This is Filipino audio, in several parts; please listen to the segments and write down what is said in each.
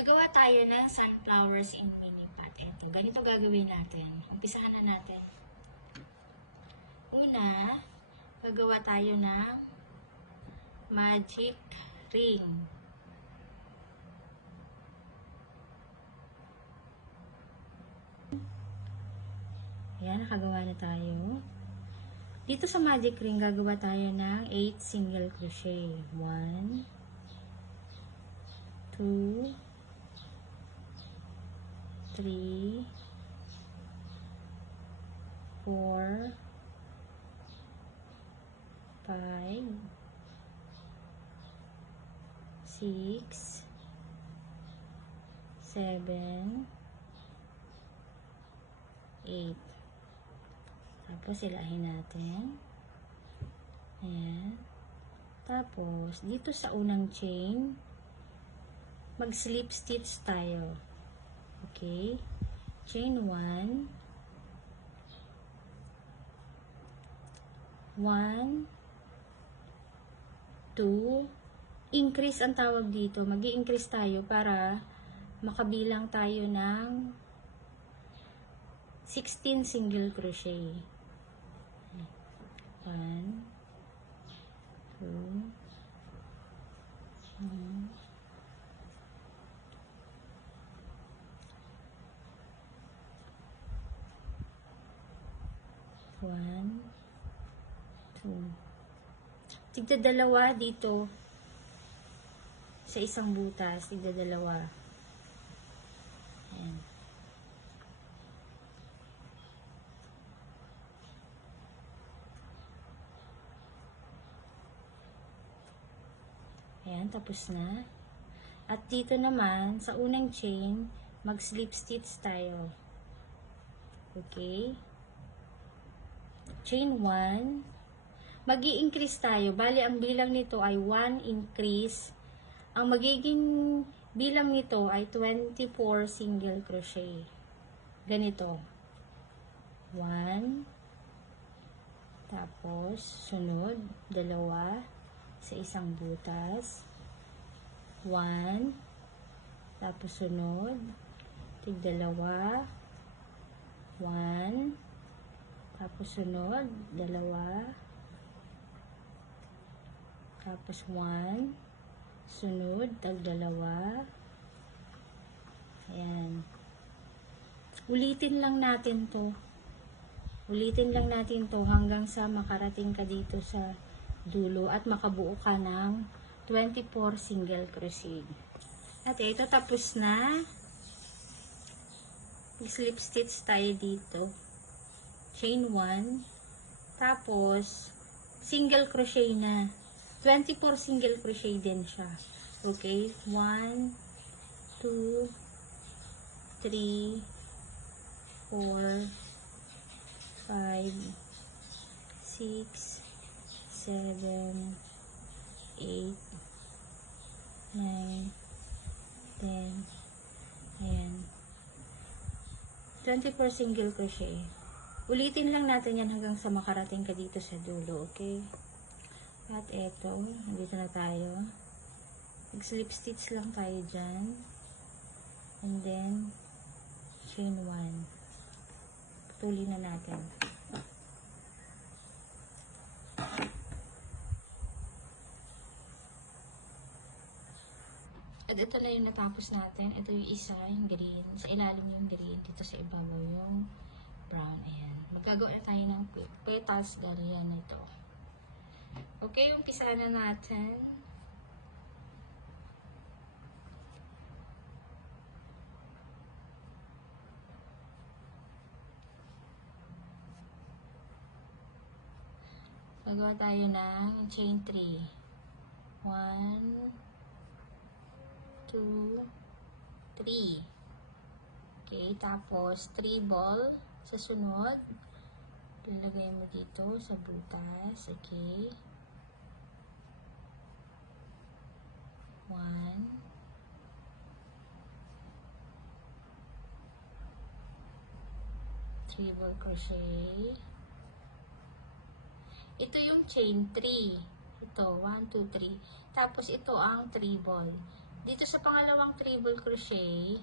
Gagawa tayo ng sunflowers in mini pot. Ito, ganito gagawin natin. Umpisahan na natin. Una, gagawa tayo ng magic ring. Ayan, nakagawa na tayo. Dito sa magic ring, gagawa tayo ng 8 single crochet. 1, 2, 3, 4, 5, 6, 7, 8. Tapos, ilahin natin. Ayan. Tapos, dito sa unang chain, mag-slip stitch tayo. Okay? Chain 1. 1, 2, increase ang tawag dito. Mag-i-increase tayo para makabilang tayo ng 16 single crochet. 1, 2, 1, 2. Tigda dalawa dito sa isang butas. Tigda dalawa. Ayan. Ayan, tapos na. At dito naman, sa unang chain, mag-slip stitch tayo. Okay? Chain 1. Mag-i-increase tayo. Bali, ang bilang nito ay 1 increase. Ang magiging bilang nito ay 24 single crochet. Ganito. 1. Tapos, sunod, dalawa sa isang butas. 1. Tapos, sunod, tig-dalawa. 1. Tapos, sunod, dalawa. Tapos, 1. Sunod, tag-dalawa. Ayan. Ulitin lang natin to. Ulitin lang natin to hanggang sa makarating ka dito sa dulo at makabuo ka ng 24 single crochet. At ito, tapos na. Slip stitch tayo dito. Chain 1. Tapos, single crochet na. 24 single crochet din siya. Okay? 1, 2, 3, 4, 5, 6, 7, 8, 9, 10. Ayan. 24 single crochet. Ulitin lang natin yan hanggang sa makarating ka dito sa dulo. Okay? At eto, dito na tayo. Mag-slip stitch lang tayo dyan. And then, chain 1. Putulin na natin. At ito na yung natapos natin. Ito yung isa, yung green. Sa ilalim yung green. Dito sa ibabaw yung brown. Ayan. Magkagawa na tayo ng petals dahlia nito. Okay, umpisa na natin. Gagawa tayo ng chain 3. 1, 2, 3. Okay, tapos 3 ball sa sunod. Lalagay mo dito sa butas. Okay. 1, 3 ball crochet. Ito yung chain 3. Ito, 1, 2, 3. Tapos ito ang 3 ball. Dito sa pangalawang treble crochet,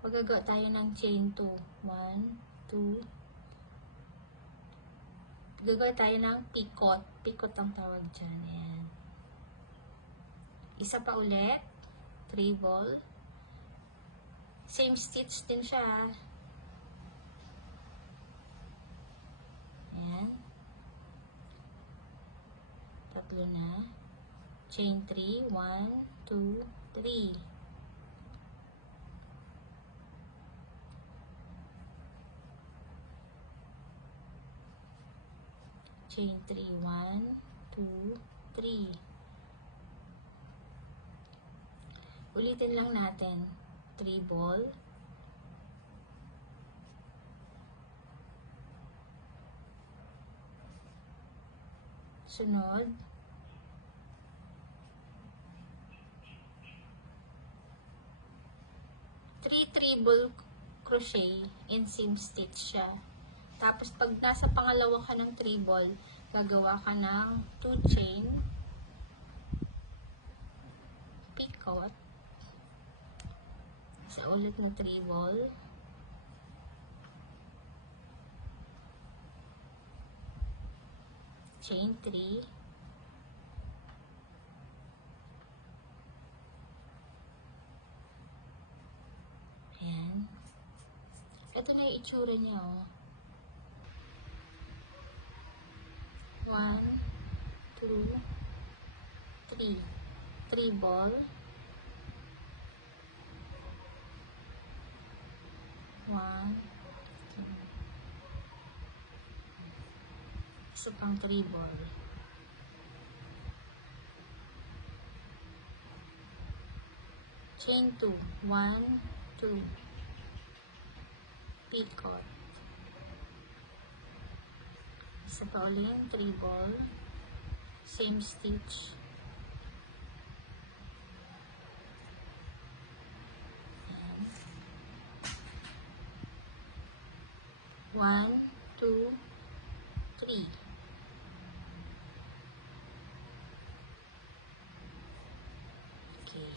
magagawa tayo ng chain 2. 1, 2. Gagawa tayo ng picot. Picot ang tawag dyan. Ayan. Isa pa ulit. Treble. Same stitch din siya. Ayan. Tatlo na. Chain 3. 1, 2, 3. Chain 3. 1, 2, 3. Ulitin lang natin. Treble. Sunod. Treble crochet in seam stitch siya. Tapos pag nasa pangalawa ka ng treble, gagawa ka ng 2 chain, picot, isa ulit na treble, chain 3, ayan. Ito na yung itsura niya, oh. 1, 2, 3. Treble. 1, 2. Isa pang treble. Chain 2. 1, 2. Picot. Isa pa ulit, treble. Same stitch. Ayan. 1, 2, 3. Okay.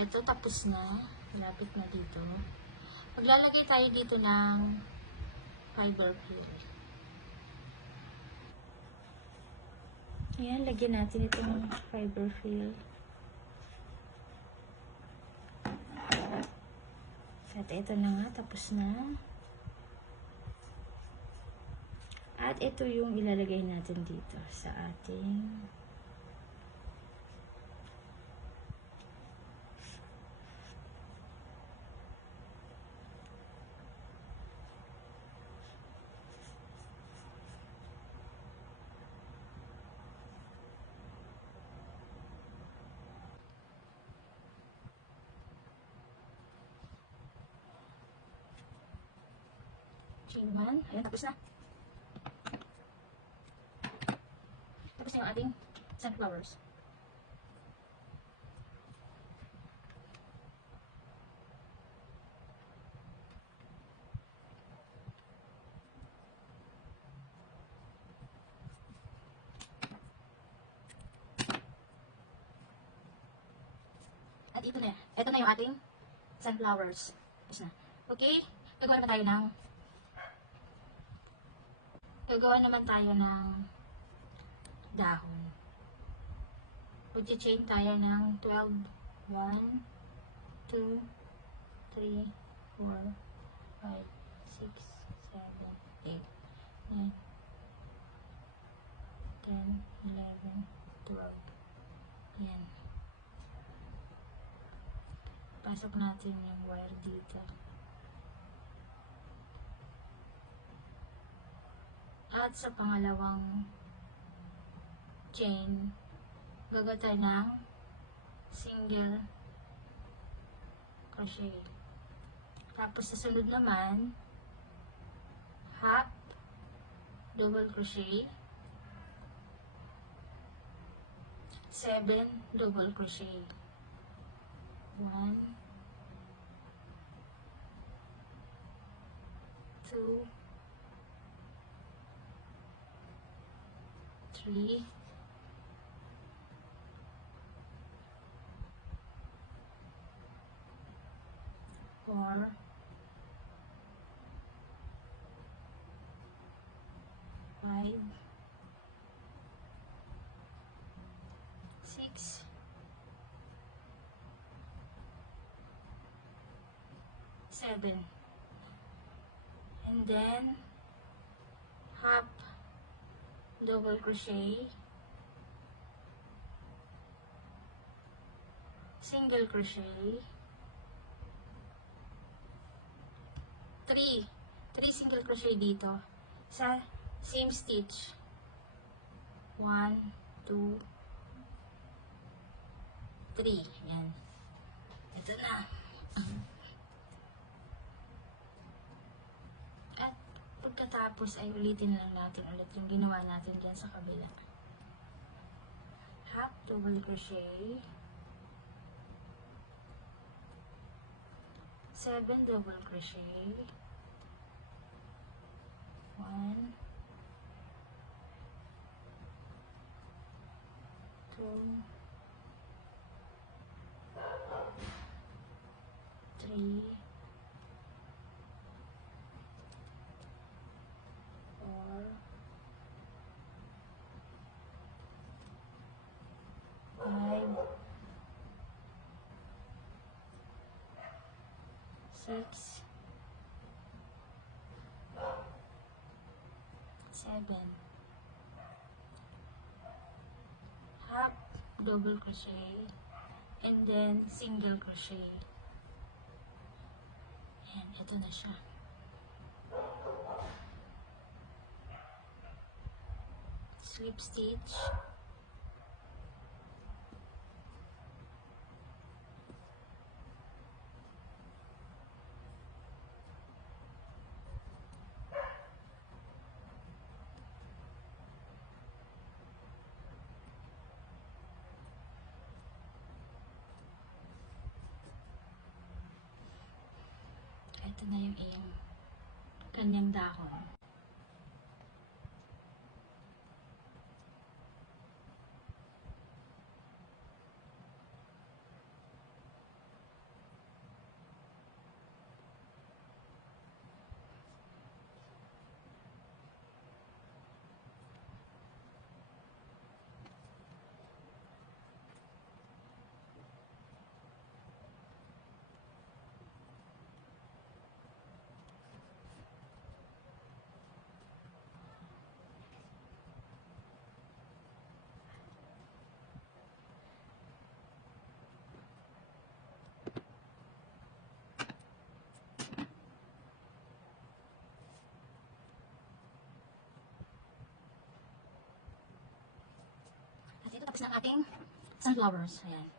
Ito tapos na. Malapit na dito. Maglalagay tayo dito ng fiber fill. Ayan, lagyan natin itong fiber fill. At ito na nga, tapos na. At ito yung ilalagay natin dito sa ating chain 1. Ayan, tapos na. Tapos na yung ating sunflowers. At ito na. Ito na yung ating sunflowers. Tapos na. Okay? Gagawa naman tayo ng dahon. Mag-chain tayo ng 12. 1, 2, 3, 4, 5, 6, 7, 8, 9, 10, 11, 12. Yan. Pasok natin yung wire dito. At sa pangalawang chain, gagawa tayo ng single crochet. Tapos sa sunod naman, half double crochet, 7 double crochet. 1, 2, 3, 4, 5, 6, 7, and then half double crochet, single crochet, 3 single crochet dito sa same stitch, 1, 2, 3, yan, ito na. At pagkatapos ay ulitin lang natin ulit yung ginawa natin dyan sa kabila. Half double crochet, 7 double crochet, 1, 2, 3, 4, 5, 6, 7, half double crochet, and then single crochet. Ayan, ito na siya. Slip stitch, ito na yung iyong kanyang dahon. At ito tapos ng ating sunflowers. Ayan.